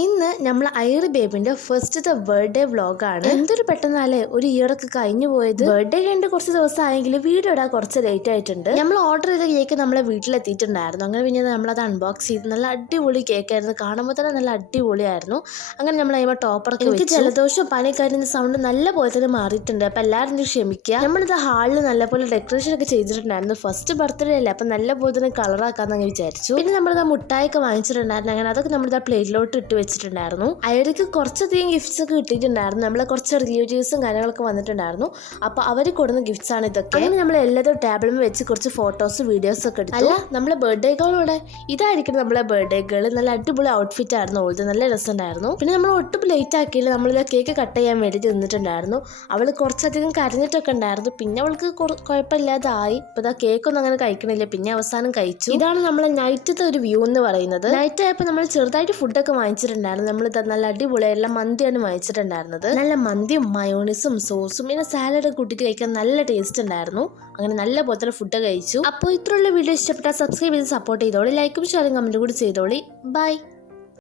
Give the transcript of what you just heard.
ഇന്ന് നമ്മൾ ഐറി ബേബിന്റെ ഫസ്റ്റത്തെ ബർത്ത്ഡേ വ്ളോഗാണ്. എന്തൊരു പെട്ടെന്നല്ലേ ഒരു ഇയറൊക്കെ കഴിഞ്ഞു പോയത്. ബർത്ത്ഡേ കഴിഞ്ഞിട്ട് കുറച്ച് ദിവസം ആയെങ്കിലും വീഡിയോ ഇടാൻ കുറച്ച് ലേറ്റ് ആയിട്ടുണ്ട്. നമ്മൾ ഓർഡർ ചെയ്ത കേക്ക് നമ്മളെ വീട്ടിലെത്തിയിട്ടുണ്ടായിരുന്നു. അങ്ങനെ പിന്നെ നമ്മളത് അൺബോക്സ് ചെയ്ത് നല്ല അടിപൊളി കേക്കായിരുന്നു. കാണുമ്പോൾ തന്നെ നല്ല അടിപൊളിയായിരുന്നു. അങ്ങനെ നമ്മൾ അതിമ്പോൾ ടോപ്പറൊക്കെ എനിക്ക് ജലദോഷവും പനിക്കാരിന്റെ സൗണ്ട് നല്ല പോലെ തന്നെ മാറിയിട്ടുണ്ട്. അപ്പൊ എല്ലാവരും ക്ഷമിക്കുക. നമ്മളിത് ഹാളിൽ നല്ലപോലെ ഡെക്കറേഷൻ ഒക്കെ ചെയ്തിട്ടുണ്ടായിരുന്നു. ഫസ്റ്റ് ബർത്ത്ഡേ അല്ലേ, അപ്പൊ നല്ല പോലെ തന്നെ കളറാക്കാന്ന് വിചാരിച്ചു. പിന്നെ നമ്മളിത് മുട്ടായൊക്കെ വാങ്ങിച്ചിട്ടുണ്ടായിരുന്നു. അങ്ങനെ അതൊക്കെ നമ്മളിത് പ്ലേറ്റിലോട്ട് ഇട്ട് വെച്ചിട്ടുണ്ടായിരുന്നു. അയാൾക്ക് കുറച്ചധികം ഗിഫ്റ്റ്സ് ഒക്കെ കിട്ടിയിട്ടുണ്ടായിരുന്നു. നമ്മളെ കുറച്ച് റിലേറ്റീവ്സും കാര്യങ്ങളൊക്കെ വന്നിട്ടുണ്ടായിരുന്നു. അപ്പൊ അവര് കൊടുക്കുന്ന ഗിഫ്റ്റ്സ് ആണ് ഇതൊക്കെ. അങ്ങനെ നമ്മൾ എല്ലാതും ടേബിളിൽ വെച്ച് കുറച്ച് ഫോട്ടോസ് വീഡിയോസ് ഒക്കെ എടുത്തു. അല്ല, നമ്മളെ ബർത്ത്ഡേ ഗേളോടെ ഇതായിരിക്കും നമ്മളെ ബർത്ത്ഡേ ഗേൾ. നല്ല അടിപൊളി ഔട്ട്ഫിറ്റ് ആയിരുന്നു ഓൾത്. നല്ല രസമുണ്ടായിരുന്നു. പിന്നെ നമ്മൾ ഒട്ടും ലേറ്റ് ആക്കിയില്ല. നമ്മളിത് കേക്ക് കട്ട് ചെയ്യാൻ വേണ്ടി നിന്നിട്ടുണ്ടായിരുന്നു. അവള് കുറച്ചധികം കരഞ്ഞിട്ടൊക്കെ ഉണ്ടായിരുന്നു. പിന്നെ അവൾക്ക് കുഴപ്പമില്ലാതായി. ഇപ്പൊ ഇതാ കേക്കൊന്നും അങ്ങനെ കഴിക്കണില്ല. പിന്നെ അവസാനം കഴിച്ചു. ഇതാണ് നമ്മളെ നൈറ്റത്തെ ഒരു വ്യൂ എന്ന് പറയുന്നത്. നൈറ്റ് ആയപ്പോൾ നമ്മൾ ചെറുതായിട്ട് ഫുഡൊക്കെ വാങ്ങിച്ചിട്ടുണ്ടായിരുന്നു. നമ്മൾ നല്ല അടിപൊളിയായിട്ടുള്ള മന്തിയാണ് വാങ്ങിച്ചിട്ടുണ്ടായിരുന്നത്. നല്ല മന്തിയും മയോണീസും സോസും പിന്നെ സാലഡ് കൂട്ടിയിട്ട് കഴിക്കാൻ നല്ല ടേസ്റ്റ് ഉണ്ടായിരുന്നു. അങ്ങനെ നല്ല പോലെ തന്നെ ഫുഡ് കഴിച്ചു. അപ്പോൾ ഇത്രയുള്ള വീഡിയോ ഇഷ്ടപ്പെട്ടാൽ സബ്സ്ക്രൈബ് ചെയ്ത് സപ്പോർട്ട് ചെയ്തോളി. ലൈക്കും ഷെയറും കമന്റും കൂടി ചെയ്തോളി. ബൈ.